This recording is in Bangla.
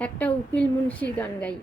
একটা উকিল মুন্সির গান গাই।